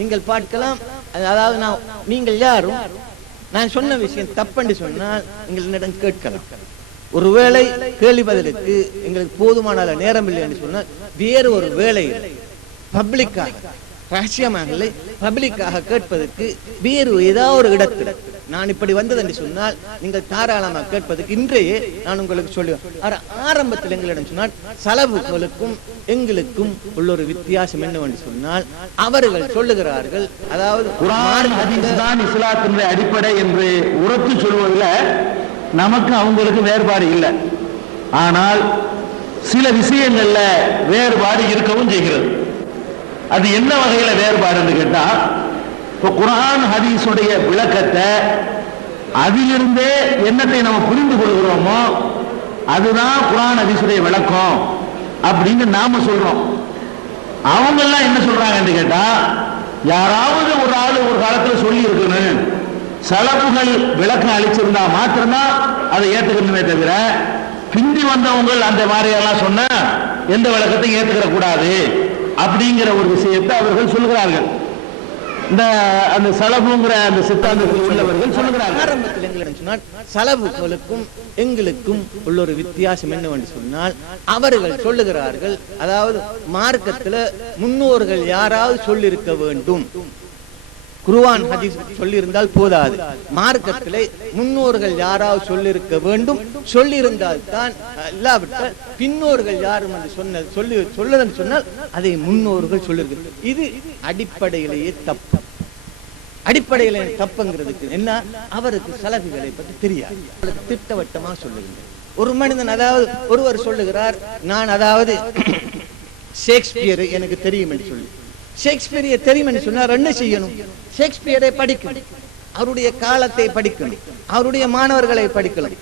நீங்கள் பார்க்கலாம். அதாவது நீங்கள் யாரும் நான் சொன்ன விஷயம் தப்பென்று சொன்னால் நீங்கள் என்னிடம் கேட்கலாம். ஒருவேளை கேள்வி பதிலுக்கு எங்களுக்கு போதுமான நேரம் இல்லை என்று சொன்னால் வேறு ஒரு வேலை பப்ளிக்காக ரகசியமாக இல்லை பப்ளிக்காக கேட்பதற்கு வேறு ஏதாவது ஒரு இடத்தில் நான் இப்படி வந்தது என்று சொன்னால் நீங்கள் தாராளமாக கேட்பதற்கு இன்றையே நான் உங்களுக்கு சொல்லுவேன். ஆரம்பத்தில் எங்களிடம் சொன்னால் சலபுகளுக்கும் எங்களுக்கும் உள்ள ஒரு வித்தியாசம் என்னவென்று சொன்னால் அவர்கள் சொல்லுகிறார்கள், அதாவது குர்ஆன் ஹதீஸ் தான் இஸ்லாத்தினுடைய அடிப்படை என்று உரத்து சொல்வதில் நமக்கு அவங்களுக்கு வேறுபாடு இல்லை. ஆனால் சில விஷயங்கள்ல வேறுபாடு இருக்கவும் செய்கிறது. அது என்ன வகையில வேறுபாடுன்னு கேட்டா, இப்போ குர்ஆன் ஹதீஸுடைய விளக்கத்தை அதிலிருந்தே என்னத்தை நம்ம புரிந்து கொள்கிறோமோ அதுதான் குர்ஆன் ஹதீஸுடைய விளக்கம் அப்படின்னு நாம சொல்றோம். அவங்க எல்லாம் என்ன சொல்றாங்கன்னு கேட்டா, யாராவது ஒரு ஆளு ஒரு காலத்துல சொல்லி இருக்கணும், சலப்புகள் விளக்கம் அளிச்சிருந்தா மாத்திரம்தான் அதை ஏத்துக்கணுமே தவிர பிந்தி வந்தவங்க அந்த மாதிரியெல்லாம் சொன்ன எந்த விளக்கத்தையும் ஏத்துக்கிற கூடாது அப்படிங்கிற ஒரு விஷயத்தை அவர்கள் சொல்கிறார்கள். இந்த அந்த சலபுங்கிற அந்த சித்தாந்தத்தில் உள்ளவர்கள் சொல்லுகிறார்கள். ஆரம்பத்தில் எங்களிடம் சொன்னால் சலபுகளுக்கும் எங்களுக்கும் உள்ள ஒரு வித்தியாசம் என்னவென்று சொன்னால் அவர்கள் சொல்லுகிறார்கள், அதாவது மார்க்கத்தில் முன்னோர்கள் யாராவது சொல்லியிருக்க வேண்டும். குர்ஆன் ஹதீஸ் சொல்லியிருந்தால் போதாது, மார்க்கத்திலே முன்னோர்கள் யாராவது சொல்லியிருக்க வேண்டும். சொல்லியிருந்தால் தான், இல்லாவிட்டால் பின்னோர்கள் யாரும் சொல்லுன்னு சொன்னால் அதை முன்னோர்கள் சொல்லியிருக்க. இது அடிப்படையிலேயே தப்பு. அடிப்படையிலே தப்புங்கிறதுக்கு என்ன, அவருக்கு சலபிகளை பற்றி தெரியாது, திட்டவட்டமாக சொல்லுகின்றனர். ஒரு மனிதன், அதாவது ஒருவர் சொல்லுகிறார், நான் அதாவது ஷேக்ஸ்பியர் எனக்கு தெரியும் என்று சொல்லி, ஷேக்ஸ்பியரை தெரியும் என்று சொன்னார் என்ன செய்யணும்? ஷேக்ஸ்பியரை படிக்கணும், அவருடைய காலத்தை படிக்கணும், அவருடைய மாணவர்களை படிக்கலாம்.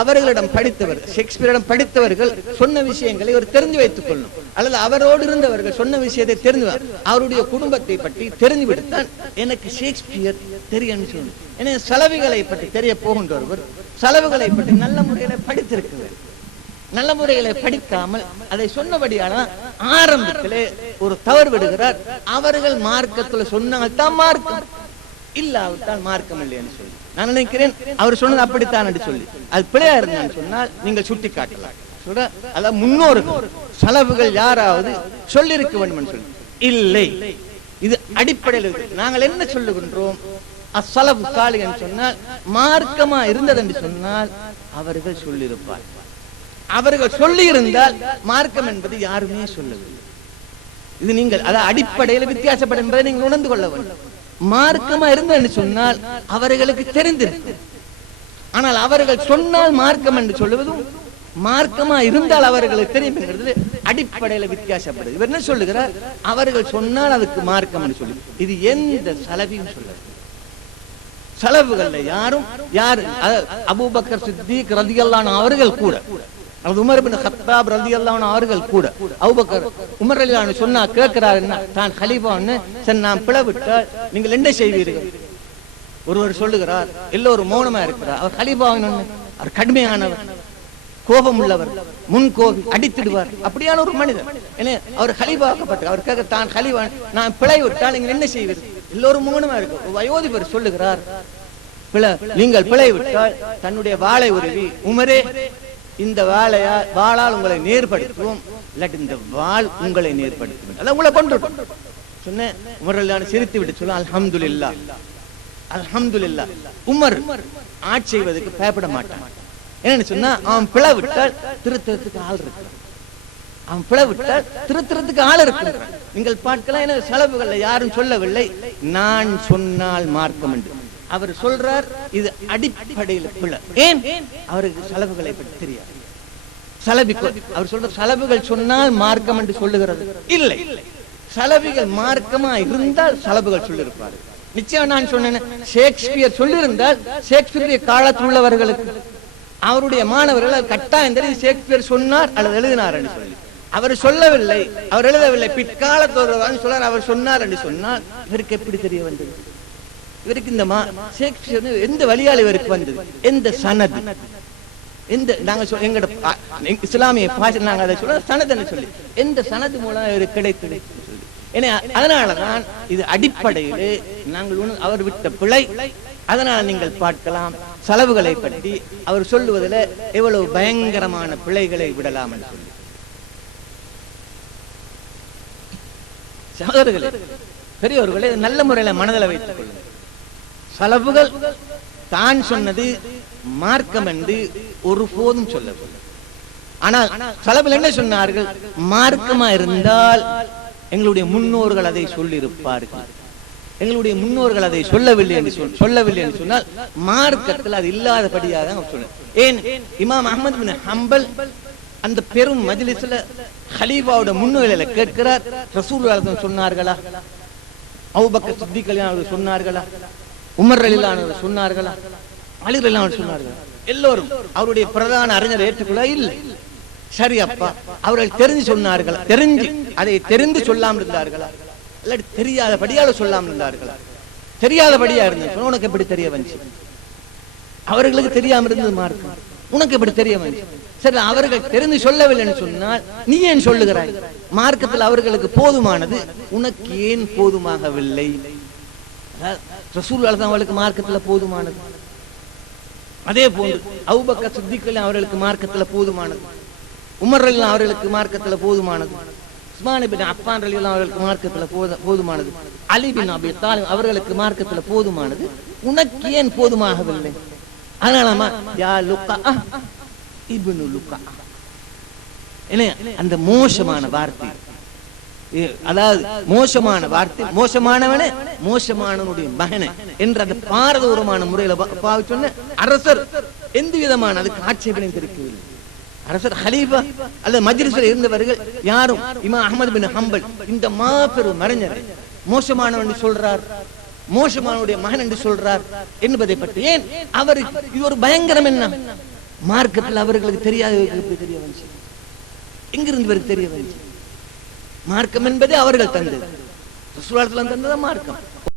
அவர்களிடம் படித்தவர், ஷேக்ஸ்பியரிடம் படித்தவர்கள் சொன்ன விஷயங்களை அவர் தெரிந்து வைத்துக் கொள்ளணும். அல்லது அவரோடு இருந்தவர்கள் சொன்ன விஷயத்தை தெரிந்து, அவருடைய குடும்பத்தை பற்றி தெரிந்து விடுத்தான் எனக்கு ஷேக்ஸ்பியர் தெரியும் சொல்லணும். எனவே சலவிகளை பற்றி தெரிய போகின்றவர் சலவுகளை பற்றி நல்ல முறையில படித்திருக்கிறார். நல்ல முறைகளை படிக்காமல் அதை சொன்னபடியான ஆரம்பத்திலே ஒரு தவறு விடுகிறார். அவர்கள் மார்க்கத்தில் சொன்னால் தான் மார்க்கம், இல்லாவிட்டால் மார்க்கம் இல்லை என்று சொல்லி நான் நினைக்கிறேன். அவர் சொன்னது அப்படித்தான் என்று சொல்லி அது பிழையா இருந்தான்னு சொன்னால் நீங்கள் சுட்டி காட்டலாம். சொல்ற அதாவது முன்னோர்கள் சலவுகள் யாராவது சொல்லிருக்க வேண்டும் என்று சொல்லி இல்லை. இது அடிப்படையில் இருக்கு. நாங்கள் என்ன சொல்லுகின்றோம்? அஸ்ஸலஃபு ஸாலிஹ் என்று சொன்னால் மார்க்கமா இருந்தது என்று சொன்னால் அவர்கள் சொல்லியிருப்பார். அவர்கள் சொல்லி இருந்தால் மார்க்கம் என்பது யாருமே சொல்லவில்லை. இது நீங்கள் அதாவது அடிப்படையில் வித்தியாசப்படும் என்பதை நீங்கள் உணர்ந்து கொள்ள வேண்டும். மார்க்கமா இருந்தன்னு சொன்னால் அவர்களுக்கு தெரிந்திருக்கு. ஆனால் அவர்கள் சொன்னால் மார்க்கம் என்று சொல்லுவதும் மார்க்கமா இருந்தால் அவர்களுக்கு தெரியுங்கிறது அடிப்படையில் வித்தியாசப்படுது. இவர் என்ன சொல்லுகிறார்? அவர்கள் சொன்னால் அதுக்கு மார்க்கம் என்று சொல்லி, இது எந்த சலபியும் சொல்லுது. சலபுகள்ல யாரும் யாரு அபூபக்கர் சித்திக் ரலியல்லாஹு அன்ஹு அவர்கள் கூட, உமர் இப்னு கத்தாப் ரலியல்லாஹு அன்ஹு அவர்கள் கூட, அபூபக்கர் உமர் ரலியல்லாஹு அன்ஹு சொன்னா கேட்கிறார், தான் கலீஃபான்னு சரி நான் பிளவிட்டால் நீங்கள் என்ன செய்வீர்கள்? ஒருவர் சொல்லுகிறார், எல்லோரும் மௌனமா இருக்கிறார். அவர் கலீஃபான்னு அவர் கடுமையானவர், கோபம் உள்ளவர், முன் கோபி, அடித்திடுவார், அப்படியான ஒரு மனிதர். ஏன்னா அவர் கலீஃபாக்கப்பட்டார். அவர் கேட்க தான் கலீஃபா நான் பிழை விட்டால் நீங்கள் என்ன செய்வீர்கள்? எல்லோரும் மௌனமா இருக்கு. வயோதிபர் சொல்லுகிறார், நீங்கள் பிழை விட்டால் தன்னுடைய வாளை உருவி, உமரே இந்த வாளால் உங்களை நேர்படுத்துவோம், இல்லாட்டி இந்த வாள் உங்களை நேர்படுத்தும், அதான் உங்களை கொண்டு சொன்ன. உமர் சிரித்து விட்டு சொல்ல, அல்ஹம்துலில்லாஹ் அல்ஹம்துலில்லாஹ். உமர் ஆட்சி செய்வதற்கு பயப்பட மாட்டான். என்னன்னு சொன்னா அவன் பிழை விட்டால் திருத்தறதுக்கு ஆள் இருக்கு, அவன் பிழை விட்டால் திருத்தறதுக்கு ஆள் இருக்கு. நீங்கள் பார்க்கலாம். என செலவுகள்ல யாரும் சொல்லவில்லை நான் சொன்னால் மார்க்கம் என்று. அவர் சொல்றார் இது அடிப்படையில் பிழை. ஏன்? அவருக்கு செலவுகளை பற்றி தெரியாது. அவர் சொல்ற செலவுகள் சொன்னால் மார்க்கம் என்று சொல்லுகிறது இல்லை. செலவுகள் மார்க்கமா இருந்தால் செலவுகள் சொல்லியிருப்பாரு. நிச்சயம் நான் சொன்னேன், ஷேக்ஸ்பியர் சொல்லியிருந்தால் ஷேக்ஸ்பியருடைய காலத்தில் உள்ளவர்களுக்கு அவருடைய மாணவர்கள் கட்டாயம் தெரியும் ஷேக்ஸ்பியர் சொன்னார் அல்லது எழுதினார் என்று சொல்லி. அவர் சொல்லவில்லை, அவர் எழுதவில்லை, பிற்காலத்தோடு சொன்னார், அவர் சொன்னார் என்று சொன்னால் இவருக்கு எப்படி தெரிய வந்தது? இவருக்கு இந்த ஷேக்ஸ்பியர் எந்த வழியால் இவருக்கு வந்தது? எந்த சனது? எந்த நாங்க எங்கட இஸ்லாமிய பாஷை நாங்க அதை சொல்ல சனதுன்னு சொல்லி எந்த சனது மூலம் இவருக்கு கிடைத்தது? அதனாலதான் இது அடிப்படையிலே நாங்கள் அவர் விட்ட பிழை. அதனால நீங்கள் பார்க்கலாம் செலவுகளை பற்றி அவர் சொல்லுவதில் எவ்வளவு பயங்கரமான பிழைகளை விடலாம் என்று சொல்லி. சகோதரர்களே, பெரியவர்களே, நல்ல முறையில் மனதில் வைத்துக் கொள்ளுங்கள். செலவுகள் தான் சொன்னது மார்க்கம் என்று ஒருபோதும் சொல்லவில்லை. ஆனால் செலவில் என்ன சொன்னார்கள்? மார்க்கமா இருந்தால் எங்களுடைய முன்னோர்கள் அதை சொல்லியிருப்பார்கள். எங்களுடைய முன்னோர்கள் அதை சொல்லவில்லை என்று சொன்னால் மார்க்கத்தில் அது இல்லாதபடியாக தான் சொன்னார். ஏன் இமாம் அஹ்மத் பின் ஹம்பல் அந்த பெரும் மஜ்லிஸ்ல ஹலீஃபாவோட முன்னிலையில கேட்கிறார், ரசூலுல்லாஹ் சொன்னார்களா, அபூபக்கர் சித்திக் அவர்கள் சொன்னார்களா, உமர் ரலியல்லாஹு அன்ஹு சொன்னார்களா, அலி ரலியல்லாஹு அன்ஹு சொன்னார்களா? எல்லோரும் அவருடைய பிரதான அறிஞர் ஏற்றுக்கொள்ள இல்லை. சரி அப்பா, அவர்கள் தெரிஞ்சு சொன்னார்களா? தெரிந்து சொல்லாமல் இருந்தார்களா? இல்லாட்டி தெரியாதபடியால சொல்லாமல் இருந்தார்களா? தெரியாதபடியா இருந்தது உனக்கு எப்படி தெரிய வந்துச்சு? அவர்களுக்கு தெரியாம இருந்தது மார்க்கம், உனக்கு எப்படி தெரிய வந்துச்சு? சரி, அவர்கள் தெரிந்து சொல்லவில்லை என்று சொன்னால் நீ ஏன் சொல்லுகிறாய்? மார்க்கத்தில் அவர்களுக்கு போதுமானது உனக்கு ஏன் போதுமாகவில்லை? ரசூலுல்லாஹ் அவர்களுக்கு மார்க்கத்தில் போதுமானது. அதே போன்று அபூபக்கர் சித்திக் அவர்களுக்கு மார்க்கத்தில் போதுமானது, உமர் ரலியல்லாஹு அவர்களுக்கு மார்க்கத்தில் போதுமானது, உஸ்மான் இப்னு அஃபான் ரலியல்லாஹு அவர்களுக்கு மார்க்கத்தில் போதுமானது, அலி பின் அபி தாலிப் அவர்களுக்கு மார்க்கத்தில் போதுமானது, உனக்கு ஏன் போதுமாகவில்லை? அதனாலமா யா லுகா இப்னு லுகா, அந்த மோசமான வார்த்தை, அதாவது மோசமான வார்த்தை, மோசமானவனே மோசமானவனுடைய மகனே என்ற அந்த பாரதூரமான முறையில பாவிச்சொன்ன அரசர் எந்த விதமான அதுக்கு ஆட்சேபனையும் தெரிவிக்கவில்லை. அரசர் ஹலீஃபா அல்லது மஜ்லிஸில் இருந்தவர்கள் யாரும் இமாம் அஹ்மத் பின் ஹம்பல் இந்த மாபெரும் அறிஞரை மோசமானவன் என்று சொல்றார், மோசமானவனுடைய மகன் என்று சொல்றார் என்பதை பற்றி ஏன் அவருக்கு இது ஒரு பயங்கரம்? என்ன மார்க்கத்தில் அவர்களுக்கு தெரியாத தெரிய வந்துச்சு, எங்கிருந்து இவருக்கு தெரிய வந்துச்சு? மார்க்கம் என்பதே அவர்கள் தந்தது, ரசூலுல்லாஹ் தந்தது மார்க்கம்.